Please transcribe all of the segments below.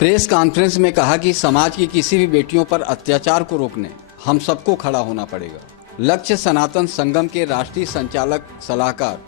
Press conference में कहा कि समाज की किसी भी बेटियों पर अत्याचार को रोकने हम सबको खड़ा होना पड़ेगा। लक्ष्य सनातन संगम के राष्ट्रीय संचालक सलाहकार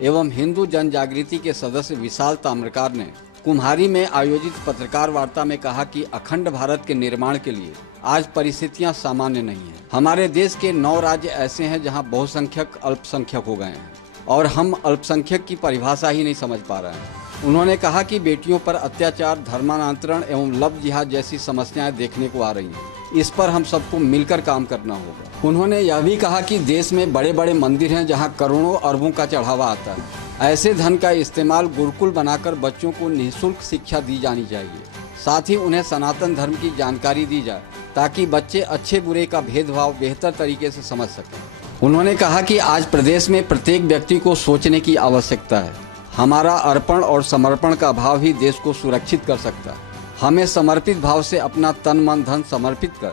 एवं हिंदू जन जागृति के सदस्य विशाल ताम्रकार ने कुम्हारी में आयोजित पत्रकार वार्ता में कहा कि अखंड भारत के निर्माण के लिए आज परिस्थितियां सामान्य नहीं है। हमारे देश के 9 राज्य ऐसे हैं जहां बहुसंख्यक अल्पसंख्यक हो गए हैं और हम अल्पसंख्यक की परिभाषा ही नहीं समझ पा रहे हैं। उन्होंने कहा कि बेटियों पर अत्याचार, धर्मांतरण एवं लव जिहाद जैसी समस्याएं देखने को आ रही हैं। इस पर हम सबको मिलकर काम करना होगा। उन्होंने यह भी कहा कि देश में बड़े बड़े मंदिर हैं जहां करोड़ों अरबों का चढ़ावा आता है। ऐसे धन का इस्तेमाल गुरुकुल बनाकर बच्चों को निःशुल्क शिक्षा दी जानी चाहिए। साथ ही उन्हें सनातन धर्म की जानकारी दी जाए ताकि बच्चे अच्छे बुरे का भेदभाव बेहतर तरीके से समझ सकें। उन्होंने कहा कि आज प्रदेश में प्रत्येक व्यक्ति को सोचने की आवश्यकता है। हमारा अर्पण और समर्पण का भाव ही देश को सुरक्षित कर सकता है। हमें समर्पित भाव से अपना तन मन धन समर्पित कर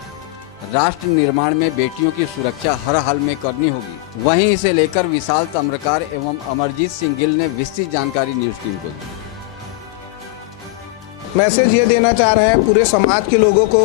राष्ट्र निर्माण में बेटियों की सुरक्षा हर हाल में करनी होगी। वहीं इसे लेकर विशाल ताम्रकार एवं अमरजीत सिंह गिल ने विस्तृत जानकारी न्यूज़ टीम को दी। मैसेज ये देना चाह रहे हैं, पूरे समाज के लोगों को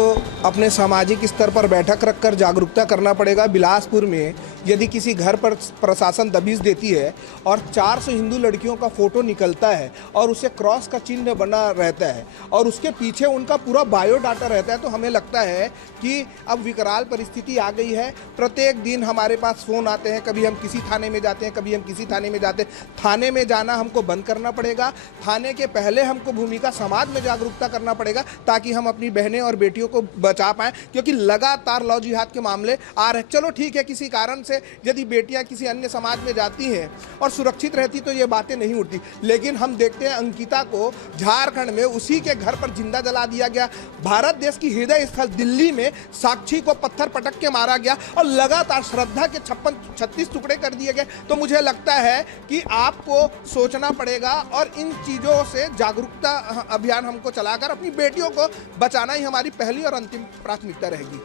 अपने सामाजिक स्तर पर बैठक रखकर जागरूकता करना पड़ेगा। बिलासपुर में यदि किसी घर पर प्रशासन दबिश देती है और 400 हिंदू लड़कियों का फोटो निकलता है और उसे क्रॉस का चिन्ह बना रहता है और उसके पीछे उनका पूरा बायोडाटा रहता है, तो हमें लगता है कि अब विकराल परिस्थिति आ गई है। प्रत्येक दिन हमारे पास फ़ोन आते हैं, कभी हम किसी थाने में जाते हैं, कभी हम किसी थाने में जाते हैं। थाने में जाना हमको बंद करना पड़ेगा। थाने के पहले हमको भूमिका समाज में जागरूकता करना पड़ेगा ताकि हम अपनी बहनें और बेटियों को बचा पाएं, क्योंकि लगातार लव जिहाद के मामले आ रहे हैं। चलो ठीक है, किसी कारण से यदि बेटियां किसी अन्य समाज में जाती हैं और सुरक्षित रहती तो ये बातें नहीं उठती, लेकिन हम देखते हैं अंकिता को झारखंड में उसी के घर पर जिंदा जला दिया गया। भारत देश की हृदय स्थल दिल्ली में साक्षी को पत्थर पटक के मारा गया और लगातार श्रद्धा के 36 टुकड़े कर दिए गए। तो मुझे लगता है कि आपको सोचना पड़ेगा और इन चीज़ों से जागरूकता अभियान हमको चलाकर अपनी बेटियों को बचाना ही हमारी पहली और अंतिम प्राथमिकता रहेगी।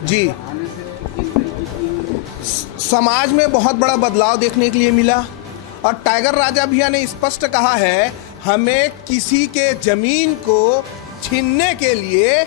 जी, समाज में बहुत बड़ा बदलाव देखने के लिए मिला और टाइगर राजा भैया ने स्पष्ट कहा है, हमें किसी के जमीन को छीनने के लिए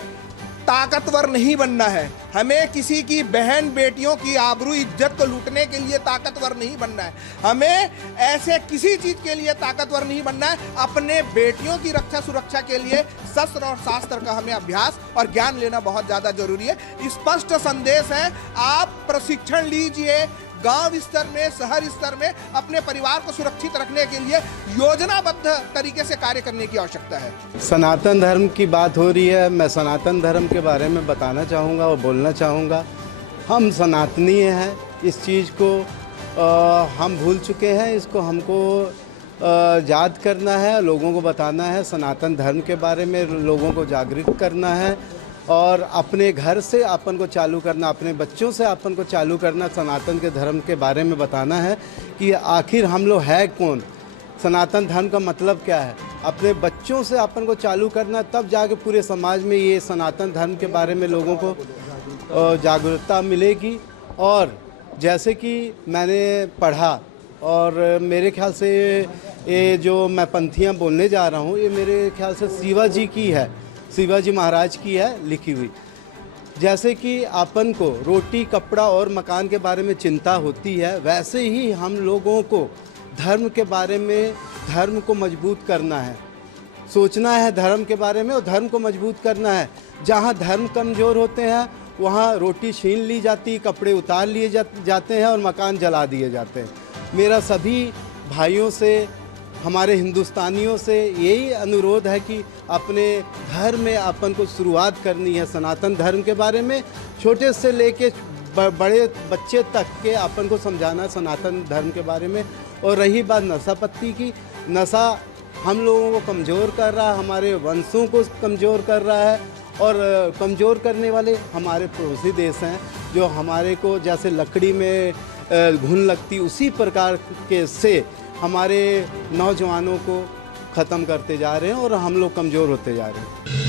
ताकतवर नहीं बनना है। हमें किसी की बहन बेटियों की आबरू इज्जत को लूटने के लिए ताकतवर नहीं बनना है। हमें ऐसे किसी चीज के लिए ताकतवर नहीं बनना है। अपने बेटियों की रक्षा सुरक्षा के लिए शस्त्र और शास्त्र का हमें अभ्यास और ज्ञान लेना बहुत ज्यादा जरूरी है। स्पष्ट संदेश है, आप प्रशिक्षण लीजिए। गांव स्तर में, शहर स्तर में अपने परिवार को सुरक्षित रखने के लिए योजनाबद्ध तरीके से कार्य करने की आवश्यकता है। सनातन धर्म की बात हो रही है। मैं सनातन धर्म के बारे में बताना चाहूँगा और बोलना चाहूँगा। हम सनातनीय हैं, इस चीज़ को हम भूल चुके हैं। इसको हमको याद करना है, लोगों को बताना है। सनातन धर्म के बारे में लोगों को जागरूक करना है और अपने घर से अपन को चालू करना, अपने बच्चों से अपन को चालू करना। सनातन के धर्म के बारे में बताना है कि आखिर हम लोग है कौन, सनातन धर्म का मतलब क्या है। अपने बच्चों से अपन को चालू करना, तब जाके पूरे समाज में ये सनातन धर्म के बारे में लोगों को जागरूकता मिलेगी। और जैसे कि मैंने पढ़ा और मेरे ख्याल से ये जो मैं पंक्तियाँ बोलने जा रहा हूँ, ये मेरे ख्याल से शिवाजी की है, शिवाजी महाराज की है लिखी हुई। जैसे कि अपन को रोटी, कपड़ा और मकान के बारे में चिंता होती है, वैसे ही हम लोगों को धर्म के बारे में, धर्म को मजबूत करना है, सोचना है धर्म के बारे में और धर्म को मजबूत करना है। जहाँ धर्म कमज़ोर होते हैं वहाँ रोटी छीन ली जाती, कपड़े उतार लिए जाते हैं और मकान जला दिए जाते हैं। मेरा सभी भाइयों से, हमारे हिंदुस्तानियों से यही अनुरोध है कि अपने घर में अपन को शुरुआत करनी है सनातन धर्म के बारे में। छोटे से लेके बड़े बच्चे तक के अपन को समझाना सनातन धर्म के बारे में। और रही बात नशा पत्ती की, नशा हम लोगों को कमज़ोर कर रहा है, हमारे वंशों को कमज़ोर कर रहा है और कमज़ोर करने वाले हमारे पड़ोसी देश हैं, जो हमारे को जैसे लकड़ी में घुन लगती उसी प्रकार के से हमारे नौजवानों को ख़त्म करते जा रहे हैं और हम लोग कमज़ोर होते जा रहे हैं।